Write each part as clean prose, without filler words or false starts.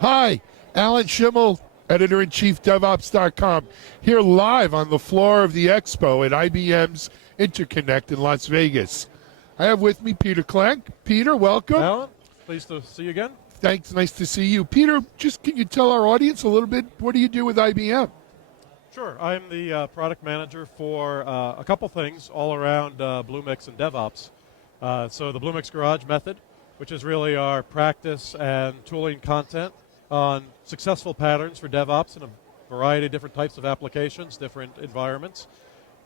Hi, Alan Shimel, editor-in-chief, DevOps.com, here live on the floor of the expo at IBM's InterConnect in Las Vegas. I have with me Peter Klenk. Peter, welcome. Alan, pleased to see you again. Thanks, nice to see you. Peter, just can you tell our audience a little bit, what do you do with IBM? Sure, I'm the product manager for a couple things all around Bluemix and DevOps. So the Bluemix Garage method, which is really our practice and tooling content on successful patterns for DevOps in a variety of different types of applications, different environments,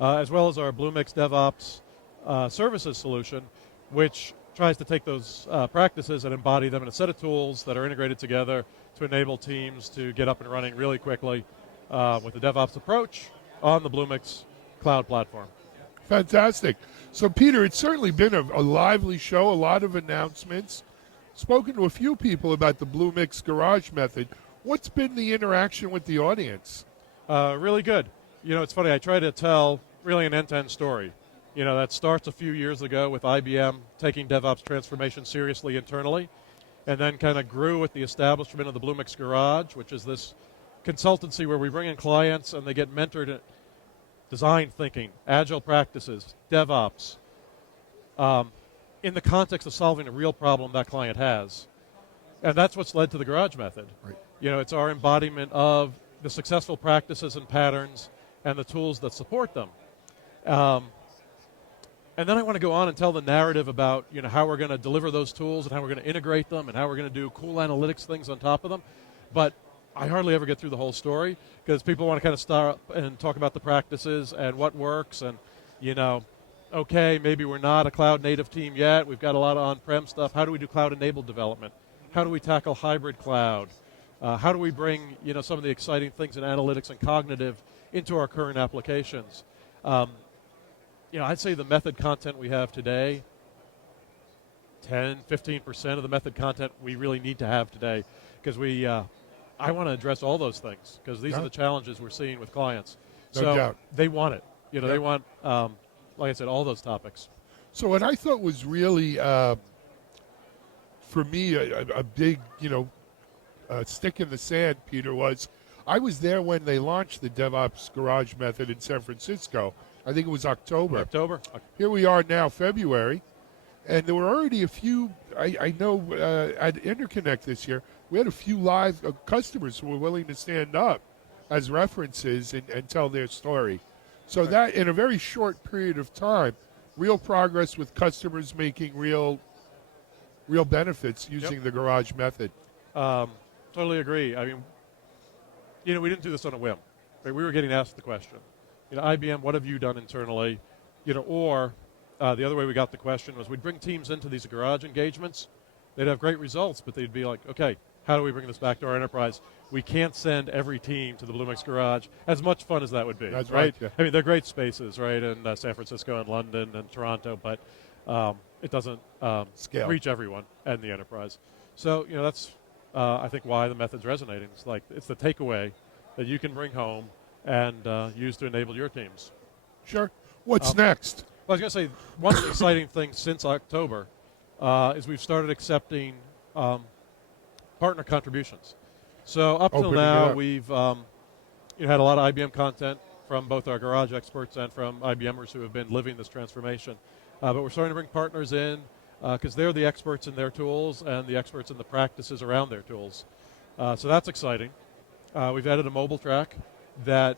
as well as our Bluemix DevOps services solution, which tries to take those practices and embody them in a set of tools that are integrated together to enable teams to get up and running really quickly with the DevOps approach on the Bluemix cloud platform. Fantastic. So, Peter, it's certainly been a lively show, a lot of announcements. Spoken to a few people about the Bluemix Garage method. What's been the interaction with the audience? Really good. You know, it's funny, I try to tell really an end-to-end story. You know, that starts a few years ago with IBM taking DevOps transformation seriously internally, and then kind of grew with the establishment of the Bluemix Garage, which is this consultancy where we bring in clients and they get mentored in design thinking, agile practices, DevOps, in the context of solving a real problem that client has. And that's what's led to the Garage method. Right. You know, it's our embodiment of the successful practices and patterns and the tools that support them. And then I want to go on and tell the narrative about, you know, how we're going to deliver those tools and how we're going to integrate them and how we're going to do cool analytics things on top of them. But I hardly ever get through the whole story because people want to kind of start and talk about the practices and what works and, you know, okay, maybe we're not a cloud native team yet. We've got a lot of on-prem stuff. How do we do cloud-enabled development? How do we tackle hybrid cloud? How do we bring, you know, some of the exciting things in analytics and cognitive into our current applications? You know, I'd say the method content we have today, 10, 15% of the method content we really need to have today because I want to address all those things because these are the challenges we're seeing with clients. No so doubt. They want it. You know, they want, like I said, all those topics. So what I thought was really, for me, a big, you know, stick in the sand, Peter, was I was there when they launched the DevOps Garage method in San Francisco. I think it was October. Here we are now, February, and there were already a few, I know at InterConnect this year, we had a few live customers who were willing to stand up as references and tell their story. So that, in a very short period of time, real progress with customers making real benefits using the Garage method. Totally agree. I mean, you know, we didn't do this on a whim. Right? We were getting asked the question. You know, IBM, what have you done internally? You know, or the other way we got the question was we'd bring teams into these Garage engagements. They'd have great results, but they'd be like, okay, how do we bring this back to our enterprise? We can't send every team to the Bluemix Garage, as much fun as that would be. That's right. Yeah. I mean, they're great spaces, right, in San Francisco and London and Toronto, but it doesn't reach everyone in the enterprise. So, you know, that's, I think, why the method's resonating. It's like, it's the takeaway that you can bring home and use to enable your teams. Sure. What's next? Well, I was going to say, one exciting thing since October is we've started accepting partner contributions. So up till now, we've had a lot of IBM content from both our Garage experts and from IBMers who have been living this transformation. But we're starting to bring partners in because they're the experts in their tools and the experts in the practices around their tools. So that's exciting. We've added a mobile track that,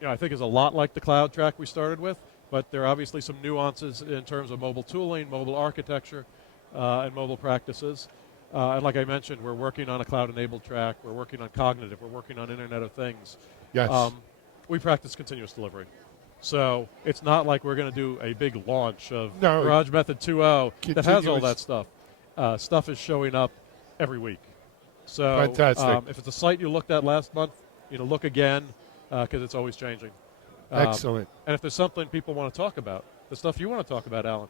you know, I think is a lot like the cloud track we started with, but there are obviously some nuances in terms of mobile tooling, mobile architecture, and mobile practices. And like I mentioned, we're working on a cloud-enabled track. We're working on cognitive. We're working on Internet of Things. Yes. We practice continuous delivery. So it's not like we're going to do a big launch of Garage Method 2.0 that has all that stuff. Stuff is showing up every week. So fantastic. If it's a site you looked at last month, you know, look again because it's always changing. Excellent. And if there's something people want to talk about, the stuff you want to talk about, Alan,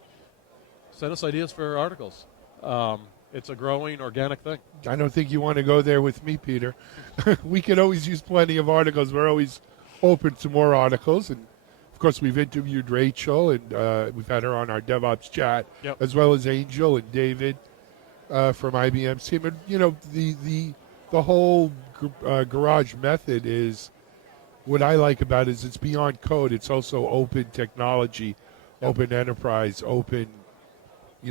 send us ideas for articles. It's a growing, organic thing. I don't think you want to go there with me, Peter. We could always use plenty of articles. We're always open to more articles. And, of course, we've interviewed Rachel, and we've had her on our DevOps chat, as well as Angel and David from IBM's team. And, you know, the the whole garage method is what I like about it is it's beyond code. It's also open technology, open enterprise, open,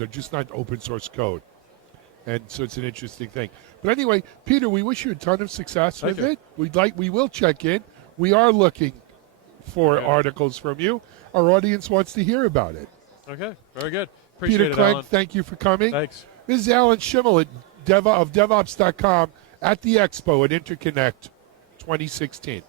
just not open source code. And so it's an interesting thing. But anyway, Peter, we wish you a ton of success with it. We will check in. We are looking for articles from you. Our audience wants to hear about it. Okay, very good. Appreciate Peter it, Klenk, Alan. thank you for coming. Thanks. This is Alan Shimel of DevOps.com at the Expo at InterConnect 2016.